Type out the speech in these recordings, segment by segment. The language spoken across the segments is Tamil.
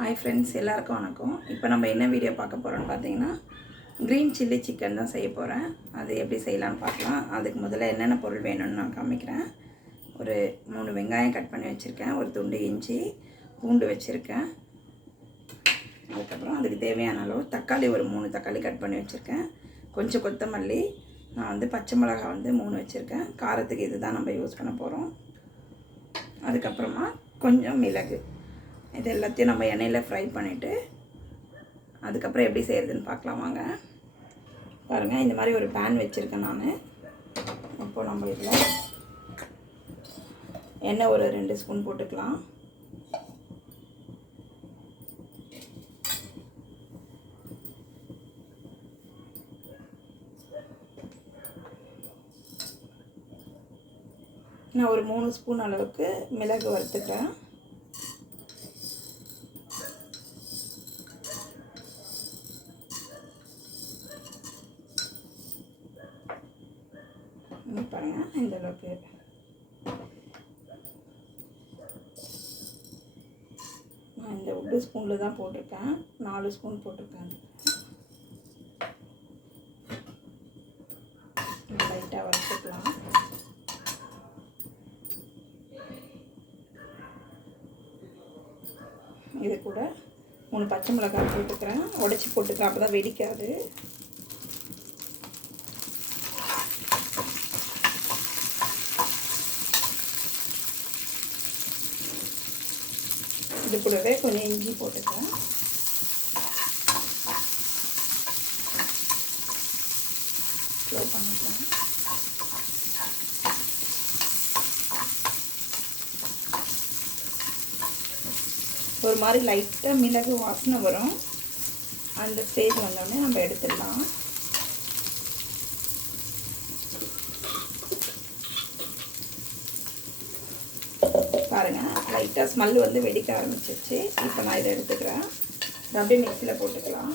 ஹாய் ஃப்ரெண்ட்ஸ், எல்லாருக்கும் வணக்கம். இப்போ நம்ம என்ன வீடியோ பார்க்க போகிறோம்னு பார்த்தீங்கன்னா, க்ரீன் சில்லி சிக்கன் தான் செய்ய போகிறேன். அது எப்படி செய்யலான்னு பார்க்கலாம். அதுக்கு முதல்ல என்னென்ன பொருள் வேணும்னு நான் காமிக்கிறேன். ஒரு 3 வெங்காயம் கட் பண்ணி வச்சுருக்கேன், ஒரு துண்டு இஞ்சி, பூண்டு வச்சுருக்கேன். அதுக்கப்புறம் அதுக்கு தேவையான அளவு தக்காளி, ஒரு 3 தக்காளி கட் பண்ணி வச்சுருக்கேன். கொஞ்சம் கொத்தமல்லி, நான் பச்சை மிளகாய் 3 வச்சுருக்கேன். காரத்துக்கு இது தான் நம்ம யூஸ் பண்ண போகிறோம். அதுக்கப்புறமா கொஞ்சம் மிளகு. இது எல்லாத்தையும் நம்ம எண்ணெயில் ஃப்ரை பண்ணிவிட்டு அதுக்கப்புறம் எப்படி செய்கிறதுன்னு பார்க்கலாம் வாங்க. பாருங்கள், இந்த மாதிரி ஒரு பேன் வச்சுருக்கேன் நான். அப்போது நம்ம இதில் எண்ணெய் ஒரு 2 ஸ்பூன் போட்டுக்கலாம். நான் ஒரு 3 ஸ்பூன் அளவுக்கு மிளகு வறுத்துக்கிறேன். பாருங்க, இந்த அளவுக்கு. நான் இந்த உட்டு ஸ்பூனில் தான் போட்டிருக்கேன், 4 ஸ்பூன் போட்டிருக்கேன். லைட்டாக வறுத்துக்கலாம். இது கூட 3 பச்சை மிளகாய் போட்டுக்கிறேன், உடச்சி போட்டுக்கிறேன், அப்போ தான் வெடிக்காது. இது கூடவே கொஞ்சம் இஞ்சி போட்டுக்கிறேன். ஸ்லோ பண்ணிக்கலாம். ஒரு மாதிரி லைட்டாக மிளகு வாசனை வரும். அந்த ஸ்டேஜ் வந்தோடனே நம்ம எடுத்துடலாம். பாருங்கள், லைட்டாக ஸ்மெல் வெடிக்க ஆரம்பிச்சிருச்சு. இப்போ நான் இதை எடுத்துக்கிறேன். இதை அப்படியே மிக்சியில் போட்டுக்கலாம்.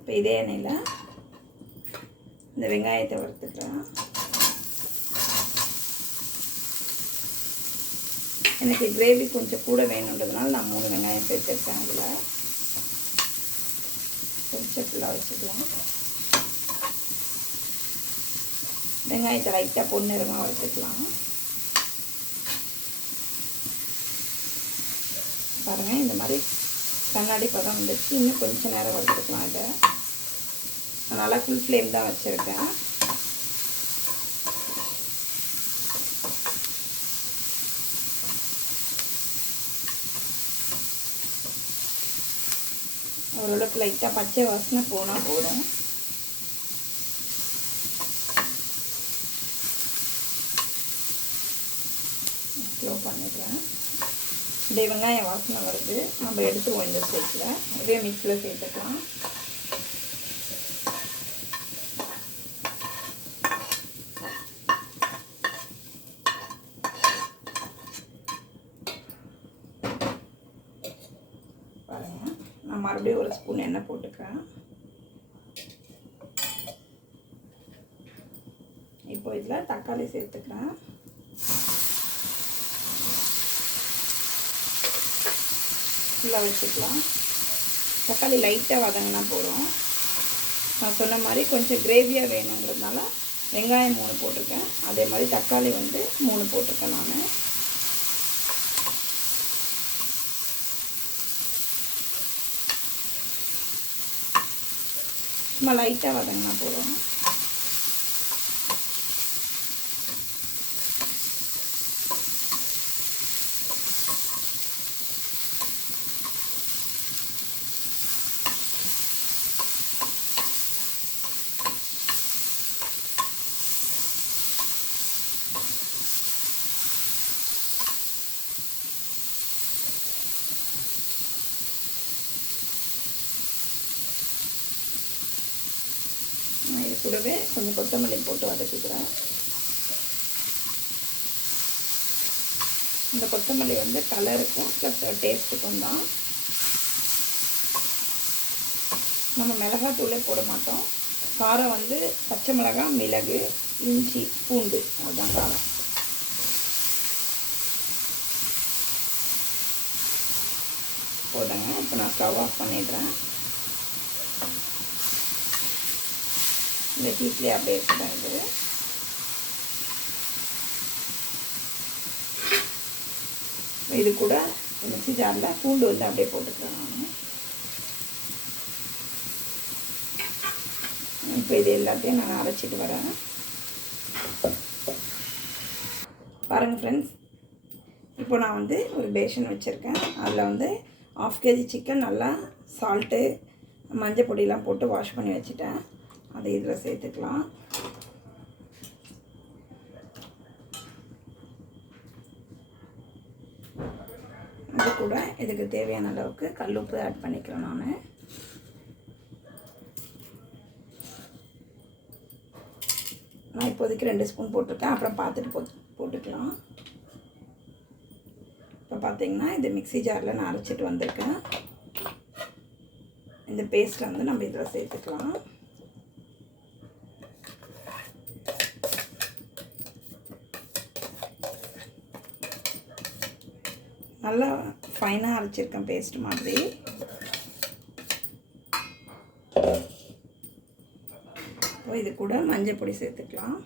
இப்போ இதே எண்ணெயில் இந்த வெங்காயத்தை வறுத்துக்கிறேன். எனக்கு கிரேவி கொஞ்சம் கூட வேணுன்றதுனால நான் 3 வெங்காயம் சேர்த்துருக்கேன். அதில் கொஞ்சம் ஃபுல்லாக வச்சுக்கலாம். வெங்காயத்தை லைட்டாக பொன்னிறமாக வறுத்துக்கலாம். பாருங்கள், இந்த மாதிரி கண்ணாடி பதம் வந்துச்சு. இன்னும் கொஞ்சம் நேரம் வறுத்துக்கலாம். இதை நான் நல்லா ஃபுல் ஃப்ளேம் தான் வச்சுருக்கேன். ஓரளவுக்கு லைட்டாக பச்சை வாசனை போனால் போதும். ஸ்லோ பண்ணிடுறேன். இந்த வெங்காயம் வாசனை வருது, நம்ம எடுத்துருவோம். இந்த ஸ்டேஜில் இதே மிக்ஸில் சேர்த்துக்கலாம். பாருங்கள், நான் மறுபடியும் ஒரு ஸ்பூன் எண்ணெய் போட்டுக்கிறேன். இப்போ இதில் தக்காளி சேர்த்துக்கிறேன். ஃபுல்லாக வச்சுக்கலாம். தக்காளி லைட்டாக வதங்கினா போதும். நான் சொன்ன மாதிரி கொஞ்சம் கிரேவியாக வேணுங்கிறதுனால வெங்காயம் 3 போட்டிருக்கேன். அதே மாதிரி தக்காளி 3 போட்டிருக்கேன் நான். சும்மா லைட்டாக வதங்கினா போதும். கூடவே கொஞ்சம் கொத்தமல்லி போட்டு வதக்கிக்கிறேன். இந்த கொத்தமல்லி கலருக்கும் ப்ளஸ் டேஸ்ட்டுக்கும் தான். நம்ம மிளகாத்தூளே போட மாட்டோம். காரம் பச்சை மிளகாய், மிளகு, இஞ்சி, பூண்டு, அதுதான் காரம். போதுங்க. இப்போ நான் ஸ்டவ் ஆஃப் பண்ணிடுறேன். இந்த ஹீட்லேயே அப்படியே இருக்கட்டும். இது கூட மிக்ஸி ஜாரில் பூண்டு வந்து அப்படியே போட்டுக்கிறேன் நான். இப்போ இது எல்லாத்தையும் நான் அரைச்சிட்டு வரேன். பாருங்கள் ஃப்ரெண்ட்ஸ், இப்போ நான் வந்து ஒரு பேஷன் வச்சுருக்கேன். அதில் வந்து 1/2 kg சிக்கன் நல்லா சால்ட்டு மஞ்சள் பொடியெலாம் போட்டு வாஷ் பண்ணி வச்சுட்டேன். அதை இதில் சேர்த்துக்கலாம். அது கூட இதுக்கு தேவையான அளவுக்கு கல்லுப்பு ஆட் பண்ணிக்கிறேன் நான். இப்போதைக்கு 2 ஸ்பூன் போட்டிருக்கேன். அப்புறம் பார்த்துட்டு போட்டுக்கலாம். இப்போ பார்த்தீங்கன்னா இந்த மிக்ஸி ஜாரில் நான் அரைச்சிட்டு வந்திருக்கேன். இந்த பேஸ்ட்டை வந்து நம்ம இதில் சேர்த்துக்கலாம். நல்லா ஃபைனாக அரைச்சிருக்கேன் பேஸ்ட் மாதிரி. இது கூட மஞ்சள் பொடி சேர்த்துக்கலாம்.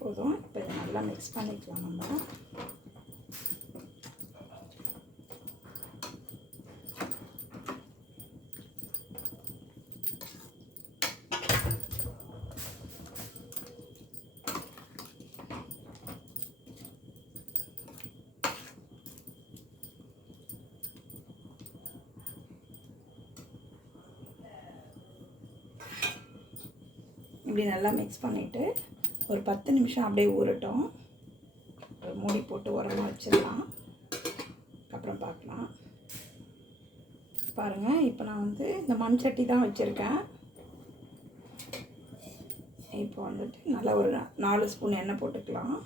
போதும். இப்போ இதை நல்லா மிக்ஸ் பண்ணிக்கலாம் நம்ம. இப்படி நல்லா மிக்ஸ் பண்ணிவிட்டு ஒரு 10 நிமிஷம் அப்படியே ஊறட்டும். ஒரு மூடி போட்டு உரமாக வச்சிடலாம். அப்புறம் பார்க்கலாம். பாருங்கள், இப்போ நான் வந்து இந்த மண் சட்டி தான் வச்சுருக்கேன். இப்போ வந்துட்டு நல்லா ஒரு 4 ஸ்பூன் எண்ணெய் போட்டுக்கலாம்.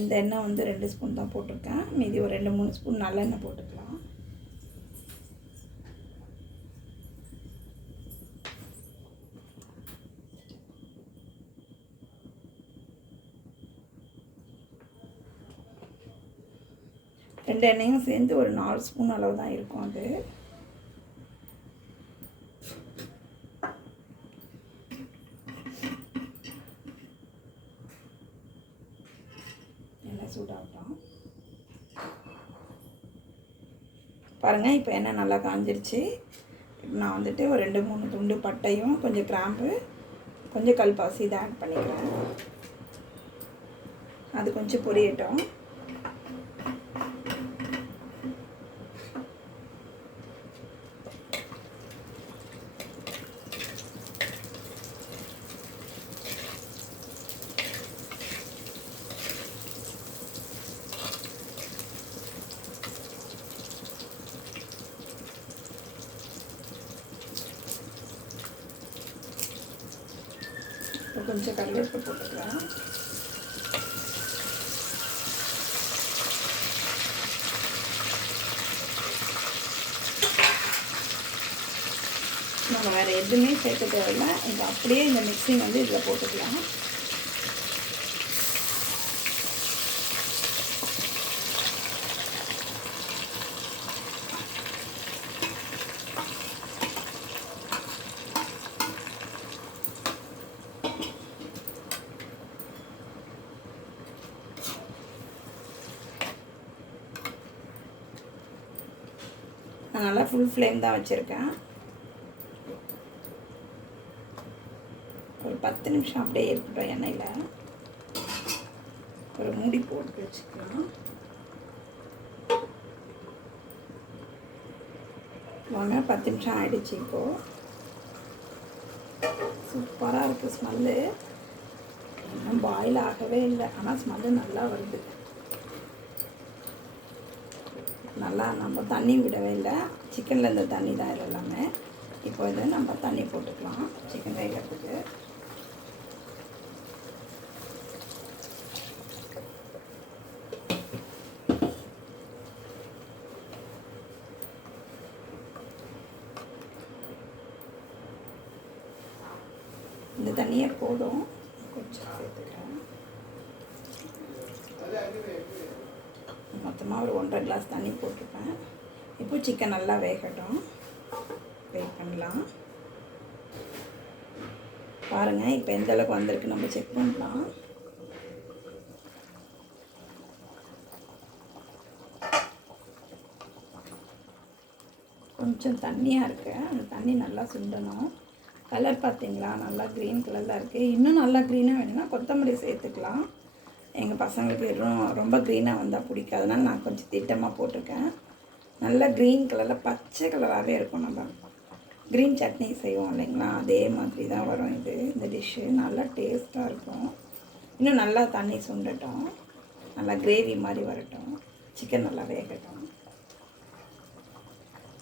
இந்த எண்ணெய் வந்து 2 ஸ்பூன் தான் போட்டிருக்கேன். மீதி ஒரு 2-3 ஸ்பூன் நல்லெண்ணெய் போட்டுக்கலாம். ரெண்டு எண்ணெயும் சேர்ந்து ஒரு 4 ஸ்பூன் அளவு தான் இருக்கும். அது எண்ணெய் சூடாகட்டும். பாருங்கள், இப்போ எண்ணெய் நல்லா காஞ்சிருச்சு. நான் வந்துட்டு ஒரு 2-3 துண்டு பட்டையும் கொஞ்சம் கிராம்பு கொஞ்சம் கல்பாசி இதை ஆட் பண்ணிக்கிறேன். அது கொஞ்சம் பொரியட்டும். கொஞ்சம் கருவேப்பிலை போட்டுக்கலாம். நம்ம வேறு எதுவுமே சேர்க்க தேவையில்லை. இது அப்படியே இந்த மிக்சிங் வந்து இதில் போட்டுக்கலாம். நான் நல்லா ஃபுல் ஃப்ளேம் தான் வச்சுருக்கேன். ஒரு 10 நிமிஷம் அப்படியே இருக்கட்டும் எண்ணெயில். ஒரு மூடி போட்டு வச்சுக்கலாம். வாங்க, 10 நிமிஷம் ஆகிடுச்சு. இப்போது சூப்பராக இருக்குது ஸ்மெல்லு. இன்னும் பாயில் ஆகவே இல்லை, ஆனால் ஸ்மெல்லு நல்லா வருது. நல்லா நம்ம தண்ணி விடவே இல்லை. சிக்கனில் இந்த தண்ணி தான் இது எல்லாமே. இப்போ இதை நம்ம தண்ணி போட்டுக்கலாம் சிக்கன் வேகிறதுக்கு. தண்ணியே போதும், கொஞ்சம் சேர்த்துக்கிறேன். மொத்தமாக ஒரு 1.5 கிளாஸ் தண்ணி போட்டிருப்பேன். இப்போ சிக்கன் நல்லா வேகட்டும், வெயிட் பண்ணலாம். பாருங்கள் இப்போ எந்த அளவுக்கு வந்திருக்கு நம்ம செக் பண்ணலாம். கொஞ்சம் தண்ணியாக இருக்குது, அந்த தண்ணி நல்லா சுண்டணும். கலர் பார்த்திங்களா, நல்லா க்ரீன் கலரில் இருக்குது. இன்னும் நல்லா க்ரீனாக வேணும்னா கொத்தமல்லி சேர்த்துக்கலாம். எங்கள் பசங்களுக்கு ரொம்ப க்ரீனாக வந்தால் பிடிக்காதனால நான் கொஞ்சம் திட்டமாக போட்டிருக்கேன். நல்லா க்ரீன் கலரில் பச்சை கலராகவே இருக்கும். நம்ம க்ரீன் சட்னி செய்வோம் இல்லைங்களா, அதே மாதிரி தான் வரும் இது. இந்த டிஷ்ஷு நல்லா டேஸ்ட்டாக இருக்கும். இன்னும் நல்லா தண்ணி சுண்டட்டும், நல்லா கிரேவி மாதிரி வரட்டும், சிக்கன் நல்லா வேகட்டும்.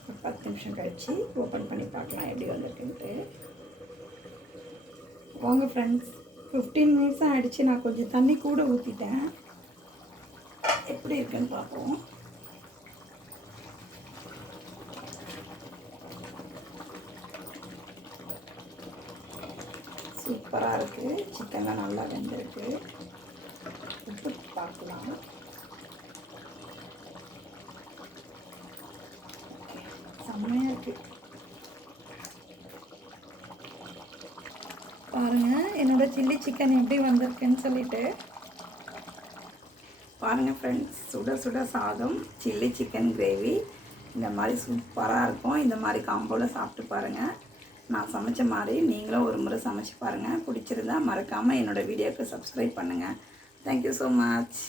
ஒரு 10 நிமிஷம் கழித்து ஓப்பன் பண்ணி பார்க்கலாம் எப்படி வந்திருக்குன்ட்டு. வாங்க ஃப்ரெண்ட்ஸ், 15 மினிட்ஸ் ஆகிடுச்சு. நான் கொஞ்சம் தண்ணி கூட ஊற்றிட்டேன். எப்படி இருக்குன்னு பார்ப்போம். சூப்பராக இருக்குது, சிக்கன்லாம் நல்லா வெந்திருக்கு. உப்பு பார்க்கலாம். செம்மையாக இருக்குது. பாருங்கள் என்னோடய சில்லி சிக்கன் எப்படி வந்திருக்குன்னு சொல்லிட்டு. பாருங்கள் ஃப்ரெண்ட்ஸ், சுட சுட சாதம், சில்லி சிக்கன் கிரேவி இந்த மாதிரி சூப்பராக இருக்கும். இந்த மாதிரி காம்போவில் சாப்பிட்டு பாருங்கள். நான் சமைச்ச மாதிரி நீங்களும் ஒரு முறை சமைச்சு பாருங்கள். பிடிச்சிருந்தா மறக்காமல் என்னோடய வீடியோவுக்கு சப்ஸ்கிரைப் பண்ணுங்கள். Thank you so much.